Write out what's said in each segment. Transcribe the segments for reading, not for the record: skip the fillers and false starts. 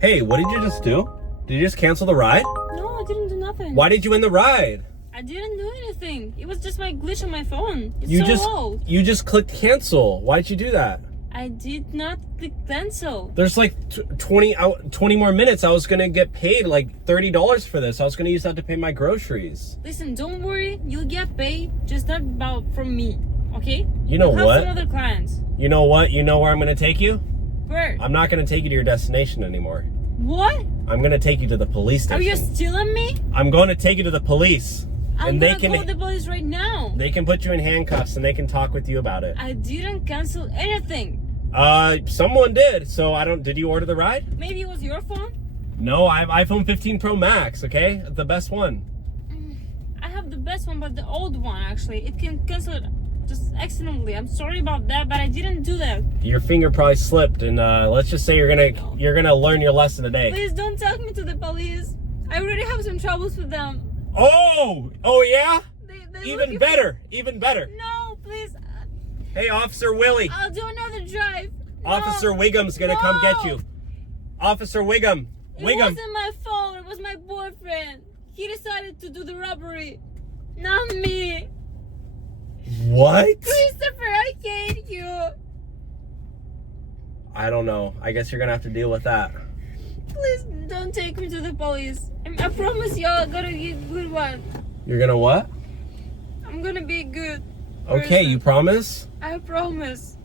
Hey, what did you just do? Did you just cancel the ride? No, I didn't do nothing. Why did you end the ride? I didn't do anything. It was just my glitch on my phone. It's old. You just clicked cancel. Why'd you do that? I did not click cancel. There's like 20 more minutes. I was gonna get paid like $30 for this. I was gonna use that to pay my groceries. Listen, don't worry. You'll get paid. Just not about from me, okay? You know I'll what? have some other clients. You know what? You know where I'm gonna take you? Where? I'm not gonna take you to your destination anymore. What? I'm gonna take you to the police station. Are you stealing me? I'm going to take you to the police. I'm gonna call the police right now. They can put you in handcuffs and they can talk with you about it. I didn't cancel anything. Someone did. So did you order the ride? Maybe it was your phone? No, I have iPhone 15 Pro Max, okay? The best one. I have the best one, but the old one actually. It can cancel it just accidentally. I'm sorry about that, but I didn't do that. Your finger probably slipped, and let's just say you're gonna learn your lesson today. Please don't take me to the police. I already have some troubles with them. Oh yeah? They Even better. No, please. Hey, Officer Willie. I'll do another drive. Officer Wiggum's gonna come get you. Officer Wiggum. It wasn't my fault. It was my boyfriend. He decided to do the robbery. Not me. What? Christopher, I hate you. I don't know. I guess you're gonna have to deal with that. Please don't take me to the police. I promise you I'm gonna be a good one. You're gonna what? I'm gonna be good. Okay, person. you promise? I promise.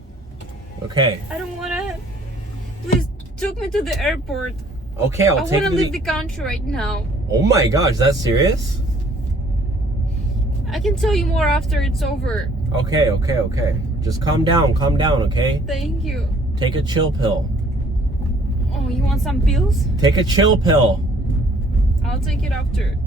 Okay. I don't wanna. Please take me to the airport. Okay, I'll take you. I wanna leave the country right now. Oh my gosh, is that serious? I can tell you more after it's over. Okay. Just calm down, okay? Thank you. Take a chill pill. Oh, you want some pills? Take a chill pill. I'll take it after.